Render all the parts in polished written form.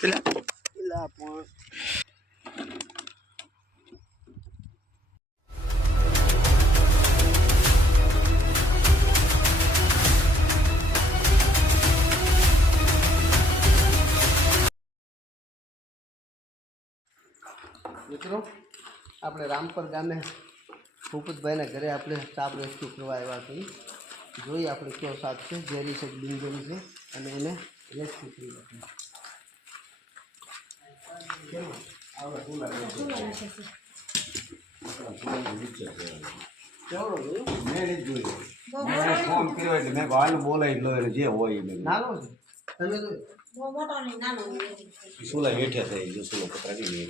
પેલા પેલા પણ મિત્રો આપણે રામપર ગામે ભૂપતભાઈના ઘરે આપણે સાપ રેસ્ક્યુ કરવા આવ્યા છીએ. જોઈએ આપણે કયો સાપ છે, ઝેરી છે બિનઝેરી છે, અને એને રેસ્ક્યુ કરી નાખીએ. ફોન કર્યો એટલે મેં હાલ બોલાવી લો જે હોય નાનો છે તમે સુલા હેઠે થઈ જો સુલો પકડાવી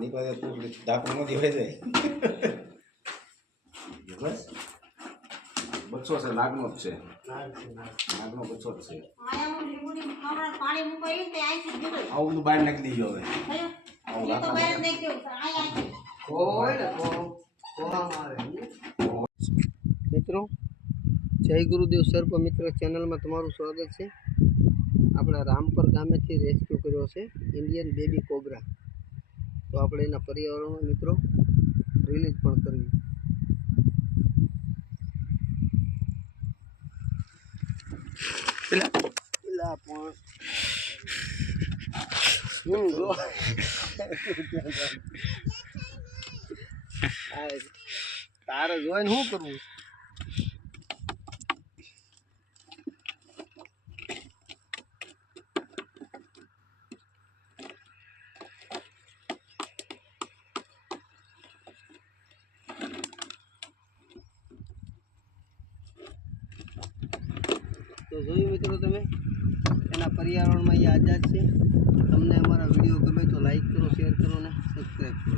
નીકળે ડાકું નથી હોય જાય બસ બચ્ચો છે નાગનો જ છે નાગનો બચ્ચો જ છે આવું બધું બહાર નાખી દીજો હવે મિત્રો જય ગુરુદેવ સર્પ મિત્ર ચેનલમાં તમારું સ્વાગત છે. આપણા રામપર ગામેથી રેસ્ક્યુ કર્યો છે ઇન્ડિયન બેબી કોબ્રા. તો આપણે એના પર્યાવરણમાં મિત્રો રિલીઝ પણ કરવી. પેલા પણ તારે જોઈને શું કરવું? તો જોયું મિત્રો તમે એના પર્યાવરણમાં એ આઝાદ છે. તમને અમારા વિડીયો ગમે તો લાઈક કરો, શેર કરો અને સબસ્ક્રાઈબ કરો.